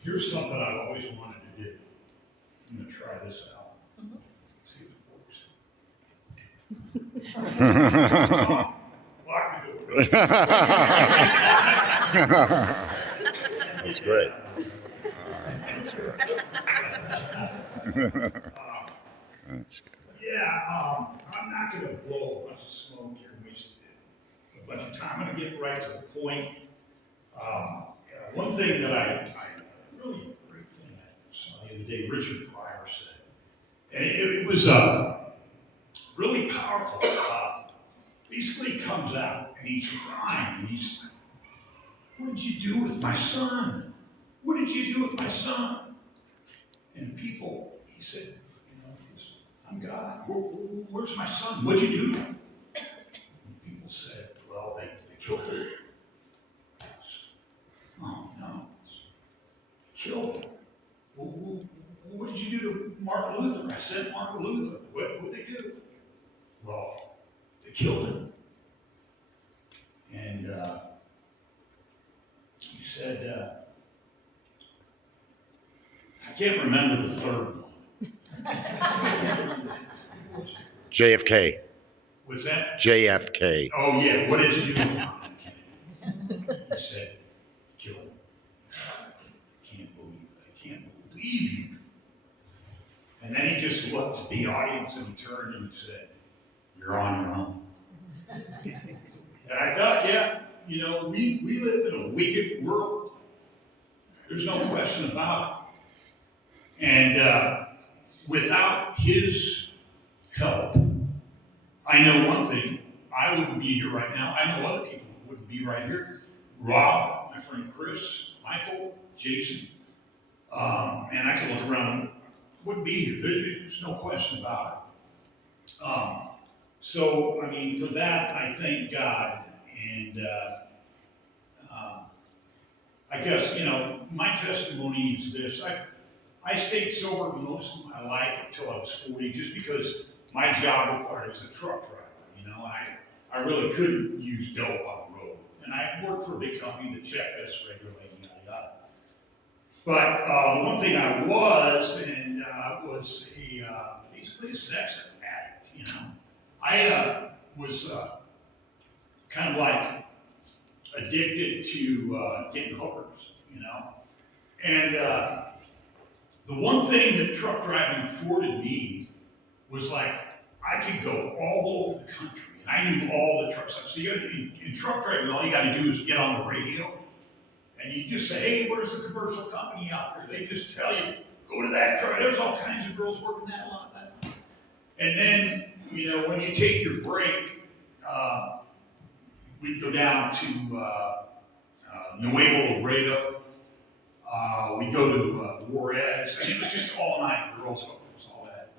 Here's something I've always wanted to do. I'm going to try this out. See if it works. Lock the door. That's great. That's good. Yeah, I'm not going to blow a bunch of smoke here and waste a bunch of time. I'm going to get right to the point. One thing that I really great thing I saw the other day, Richard Pryor said, and it was really powerful. Basically, he comes out and he's crying and he's like, "What did you do with my son? What did you do with my son?" And people, he said, "I'm God. Where's my son? What'd you do to him?" And people said, "Well, they killed him." "Oh no, they killed him. Well, what did you do to Martin Luther?" "I sent Martin Luther." What'd they do?" "Well, they killed him." And he said, I can't remember the third one. JFK. What's that? JFK. Oh yeah, what did you do with John F. Kennedy? He said, "He killed him." I can't believe it. I can't believe you. And then he just looked at the audience and he turned and he said, "You're on your own." And I thought, yeah, we live in a wicked world. There's no question about it. And without his help, I know one thing, I wouldn't be here right now. I know other people wouldn't be right here. Rob, my friend Chris, Michael, Jason, and I can look around and wouldn't be here. There's no question about it. So, I mean, for that, I thank God. And I guess, my testimony is this. I stayed sober most of my life until I was 40 just because my job required it as a truck driver, and I really couldn't use dope on the road. And I worked for a big company that checked us regularly, yada, yada. But the one thing I was, and was basically a sex addict, I was kind of like addicted to getting hookers, And the one thing that truck driving afforded me was like, I could go all over the country, and I knew all the truck stops. See, in truck driving, all you got to do is get on the radio, and you just say, "Hey, where's the commercial company out there?" They just tell you, "Go to that truck. There's all kinds of girls working that lot, that lot." And then, when you take your break, we'd go down to Nuevo Laredo. We'd go to Juarez. I mean, it was just all night, girls, hookers, all that,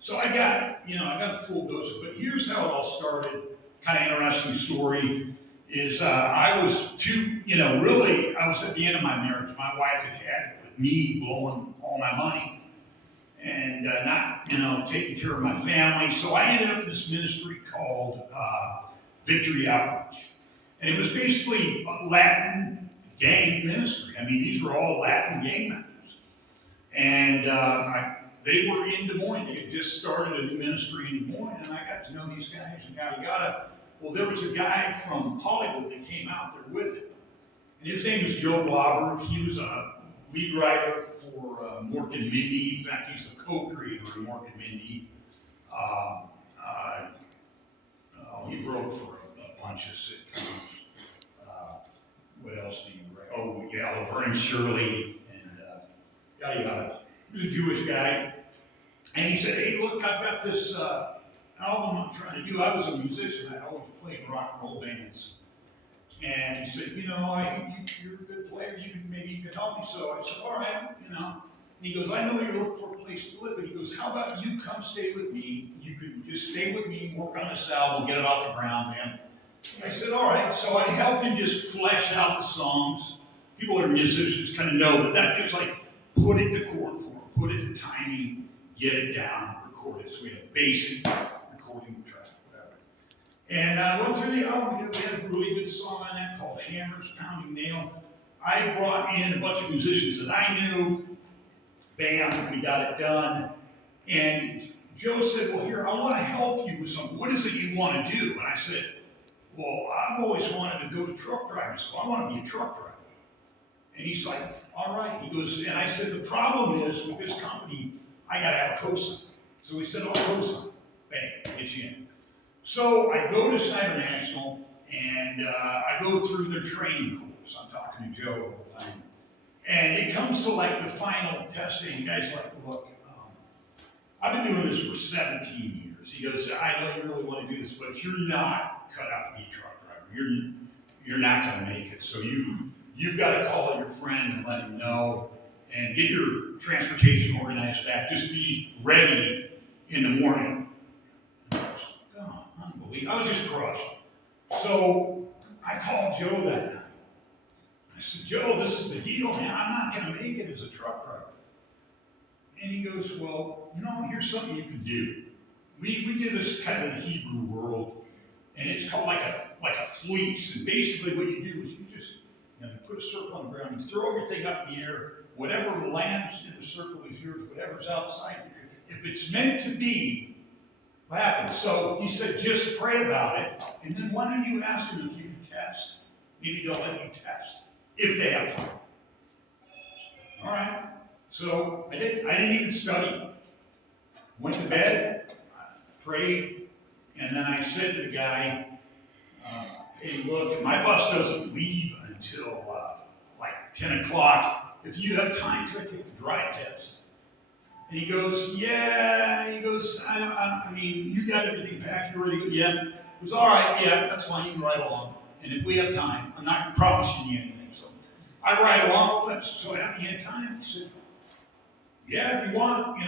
So I got a full dose of it. But here's how it all started. Kind of interesting story is I was really, I was at the end of my marriage. My wife had had it with me blowing all my money and not, taking care of my family. So I ended up in this ministry called Victory Outreach. And it was basically a Latin gang ministry. I mean, these were all Latin gang members. And they were in Des Moines. They had just started a new ministry in Des Moines, and I got to know these guys and yada yada. Well, there was a guy from Hollywood that came out there with it. And his name was Joe Blobber. He was a lead writer for Mork and Mindy. In fact, he's the co-creator of Mork and Mindy. He wrote for a bunch of sitcoms. What else did he write? Oh, yeah, Laverne and Shirley, and yada yada. He was a Jewish guy. And he said, "Hey, look, I've got this album I'm trying to do." I was a musician. I always played in rock and roll bands. And he said, "You're a good player. Maybe you can help me." So I said, "All right, And he goes, "I know you're looking for a place to live." But he goes, "How about you come stay with me? You could just stay with me, work on this album, get it off the ground, man." I said, "All right." So I helped him just flesh out the songs. People that are musicians kind of know that just like put it to chord form, put it to timing, get it down, record it. So we had a basic recording track, whatever. And I went through the album. We had a really good song on that called Hammers, Pounding Nail. I brought in a bunch of musicians that I knew. Bam, we got it done. And Joe said, well, here, I want to help you with something. What is it you want to do? And I said, well, I've always wanted to go to truck driving school. I want to be a truck driver. And he's like, all right. He goes, and I said, the problem is with this company, I got to have a cosign. So he said, oh, cosign. Bang, it's in. So I go to Snyder National, and I go through their training course. I'm talking to Joe all the time. And it comes to like the final testing. You guys like to look. I've been doing this for 17 years. He goes, I know you really want to do this, but you're not cut out to be a truck driver. You're not going to make it. So you've got to call your friend and let him know and get your transportation organized back. Just be ready in the morning. Oh, unbelievable. I was just crushed. So I called Joe that night. I said, Joe, this is the deal, man. I'm not going to make it as a truck driver. And he goes, well, here's something you can do. We do this kind of in the Hebrew world, and it's called like a fleece. And basically what you do is you just you put a circle on the ground, you throw everything up in the air, whatever lands in the circle is yours, whatever's outside. If it's meant to be, what happens? So he said, just pray about it, and then why don't you ask them if you can test? Maybe they'll let you test, if they have time. All right. So I didn't even study. Went to bed, prayed, and then I said to the guy, hey, look, my bus doesn't leave until like 10 o'clock. If you have time, could I take the drive test? And he goes, yeah. He goes, I mean, you got everything packed, you ready to go? Yeah. He goes, all right, yeah, that's fine, you can ride along. And if we have time, I'm not promising you anything. So I ride along, well, so happy you had time. He said, yeah, if you want,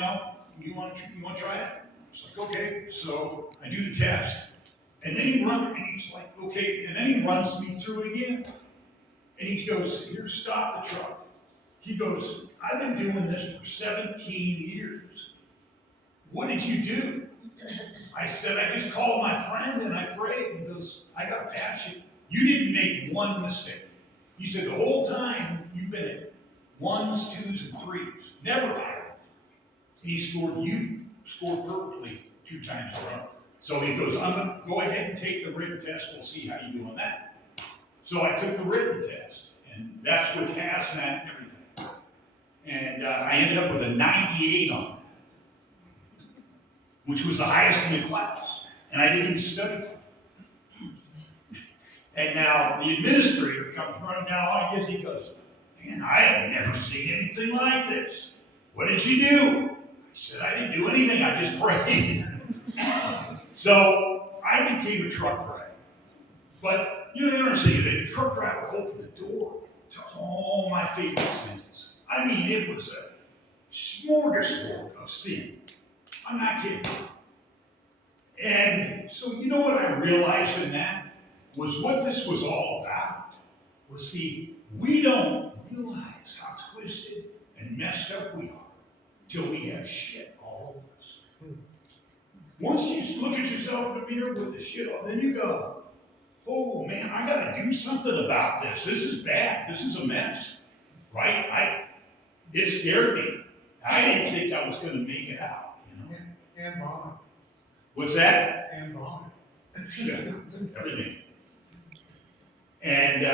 you want to try it? I was like, okay. So I do the test, and then he's like, okay, and then he runs me through it again. And he goes, here, stop the truck. He goes, I've been doing this for 17 years. What did you do? I said, I just called my friend and I prayed. He goes, I got to pass you. You didn't make one mistake. He said, the whole time you've been at 1s, 2s, and 3s. Never higher. And you scored perfectly 2 times in a row. So he goes, I'm going to go ahead and take the written test. We'll see how you do on that. So I took the written test, and that's with hazmat and everything. And I ended up with a 98 on that, which was the highest in the class. And I didn't even study for it. And now the administrator comes running down the line, he goes, man, I have never seen anything like this. What did you do? I said, I didn't do anything, I just prayed. So I became a truck driver. But you understand, the truck driver opened the door to all my favorite sins. I mean, it was a smorgasbord of sin. I'm not kidding. And so what I realized in that was what this was all about. Was, see, we don't realize how twisted and messed up we are until we have shit all over us. Once you look at yourself in the mirror with the shit on, then you go, oh man, I got to do something about this. This is bad. This is a mess, right? It scared me. I didn't think I was going to make it out. And vomit. What's that? And vomit. Yeah, everything. And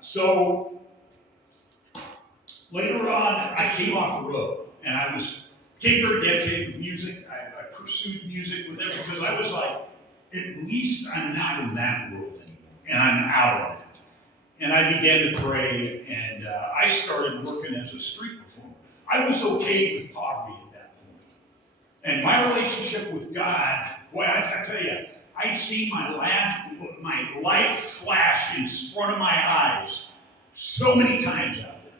so later on, I came off the road, and I became very dedicated to music. I pursued music with everything because I was like, at least I'm not in that world anymore, and I'm out of that. And I began to pray, and I started working as a street performer. I was okay with poverty at that point. And my relationship with God, boy, I tell you, I'd seen my life flash in front of my eyes so many times out there.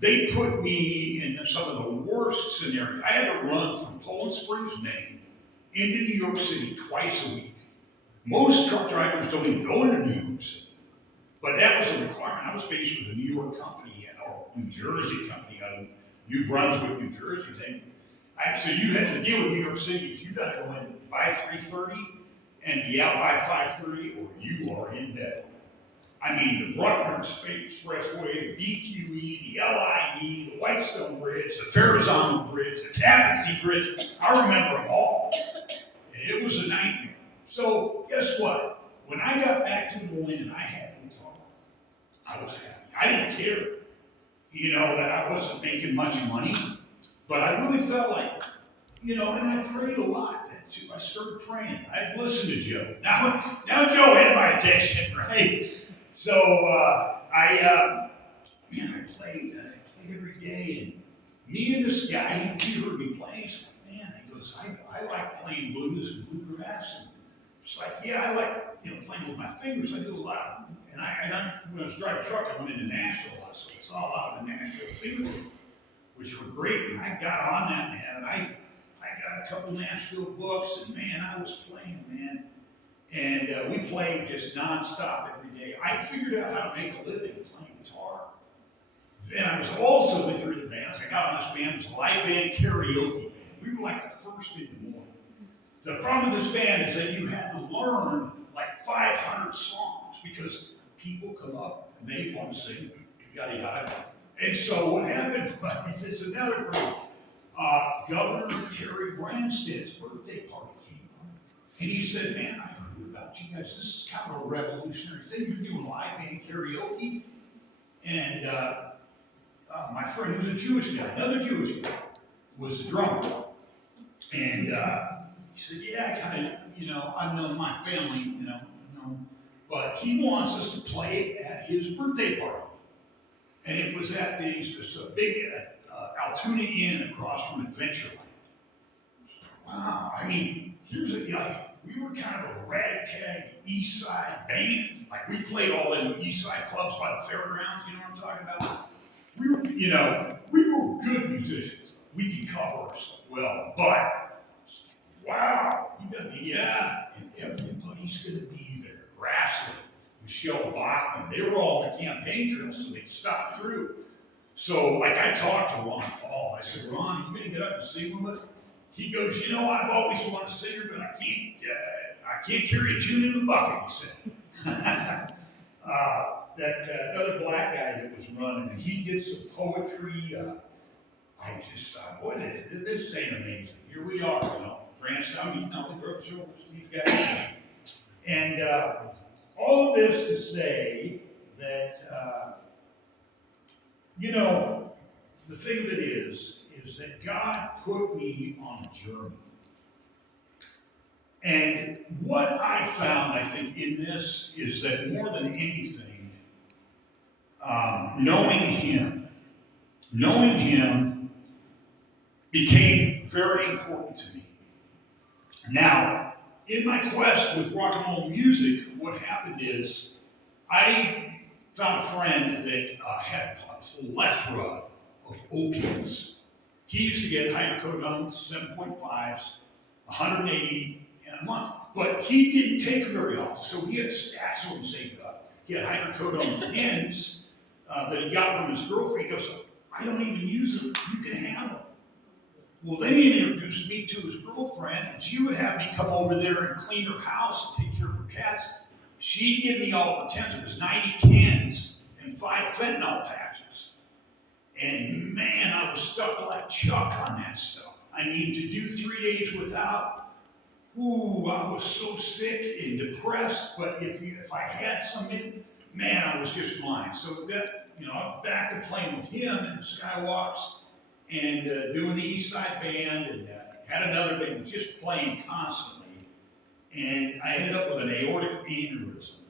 They put me in some of the worst scenarios. I had to run from Poland Springs, Maine, into New York City twice a week. Most truck drivers don't even go into New York City. But that was a requirement. I was based with a New York company, or New Jersey company out of New Brunswick, New Jersey. So you had to deal with New York City. If you got to go in by 3:30 and be out by 5:30, or you are in bed. I mean, the Bruckner Expressway, the BQE, the LIE, the Whitestone Bridge, the Ferrazano Bridge, the Tappan Zee Bridge. I remember them all. And it was a nightmare. So guess what? When I got back to Des Moines and I had a guitar, I was happy. I didn't care, that I wasn't making much money, but I really felt like, and I prayed a lot then too. I started praying. I listened to Joe. Now Joe had my attention, right? So I played every day, and me and this guy, he heard me play. He's like, man, he goes, I like playing blues and bluegrass. And it's like, yeah, I like playing with my fingers. I do a lot. And when I was driving truck, I went into Nashville a lot, so I saw a lot of the Nashville finger, which were great. And I got on that, man, and I got a couple Nashville books, and man, I was playing, man. And we played just nonstop every day. I figured out how to make a living playing guitar. Then I was also with three bands. I got on this band, it was a live band karaoke band. We were like the first in Des Moines. The problem with this band is that you had to learn like 500 songs because people come up and they want to sing, yada yada. And so what happened was, it's another group. Governor Terry Branstad's birthday party came up, and he said, man, I heard about you guys. This is kind of a revolutionary thing. You're doing live band karaoke. And my friend, who was a Jewish guy, another Jewish guy, was the drummer. And he said, yeah, I kind of, I've known my family, but he wants us to play at his birthday party. And it was at this big Altoona Inn across from Adventureland. Wow, I mean, we were kind of a ragtag East Side band. Like we played all in the East Side clubs by the fairgrounds, you know what I'm talking about? We were good musicians. We could cover our stuff well, but wow, you got me, and everybody's gonna be there. Grassley, Michelle Bachman, they were all on the campaign trail, so they'd stop through. So, like, I talked to Ron Paul. I said, Ron, are you going to get up and sing with us? He goes, I've always wanted to sing, but I can't carry a tune in the bucket, he said. That other black guy that was running, and he did some poetry. Boy, this ain't amazing. Here we are, Grandson, the broke shoulders, these guys. And all of this to say that, the thing of it is that God put me on a journey. And what I found, I think, in this is that more than anything, knowing Him became very important to me. Now, in my quest with rock and roll music, what happened is I found a friend that had a plethora of opiates. He used to get hydrocodone 7.5s, 180 a month, but he didn't take them very often, so he had stacks of them saved up. He had hydrocodone pens that he got from his girlfriend. He goes, I don't even use them. You can have them. Well, then he introduced me to his girlfriend, and she would have me come over there and clean her house and take care of her cats. She'd give me all her tens. It was 90 tens and 5 fentanyl patches. And man, I was stuck like Chuck on that stuff. I mean, to do 3 days without, I was so sick and depressed. But if I had some, man, I was just fine. So that, I'm back to playing with him in the Skywalks and doing the East Side Band, and had another band, just playing constantly. And I ended up with an aortic aneurysm.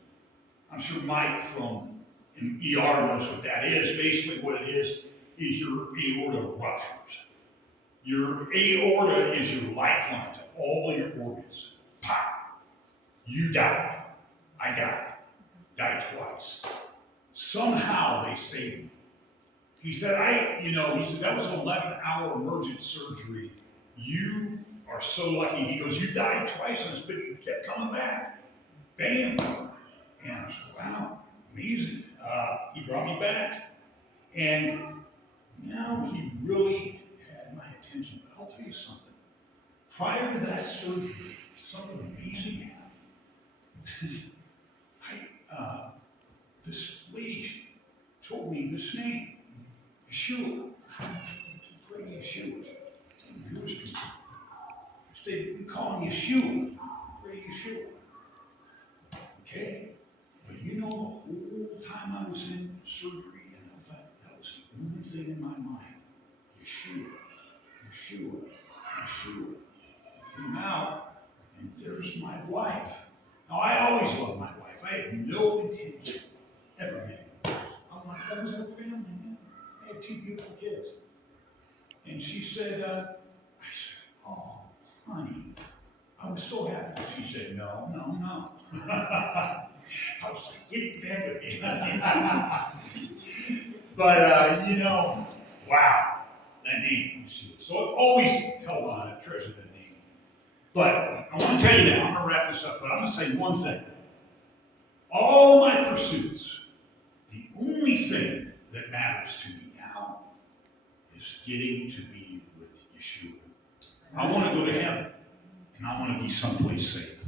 I'm sure Mike from ER knows what that is. Basically what it is your aorta ruptures. Your aorta is your lifeline to all your organs. Pop! You die. I died twice. Somehow they saved me. He said, that was an 11-hour emergent surgery. You are so lucky. He goes, you died twice on this, but you kept coming back. Bam! And I said, wow, amazing. He brought me back. And he really had my attention. But I'll tell you something. Prior to that surgery, something amazing happened. this lady told me this name, Yeshua. Pray Yeshua. Jewish people. We call him Yeshua. Pray Yeshua. Okay? But you know, the whole time I was in surgery, and all that was the only thing in my mind. Yeshua, Yeshua, Yeshua. Came out, and there's my wife. Now, I always loved my wife. I had no intention of ever getting divorced. I'm like, that was our family, man. I had 2 beautiful kids. And she said, I said, oh, honey. I was so happy. She said, no, no, no. I was like, get in bed with me, honey. But, you know, wow, that name. So I've always held on. I've treasured that name. But I want to tell you now, I'm going to wrap this up, but I'm going to say one thing. All my pursuits, the only thing that matters to me now is getting to be with Yeshua. I want to go to heaven, and I want to be someplace safe.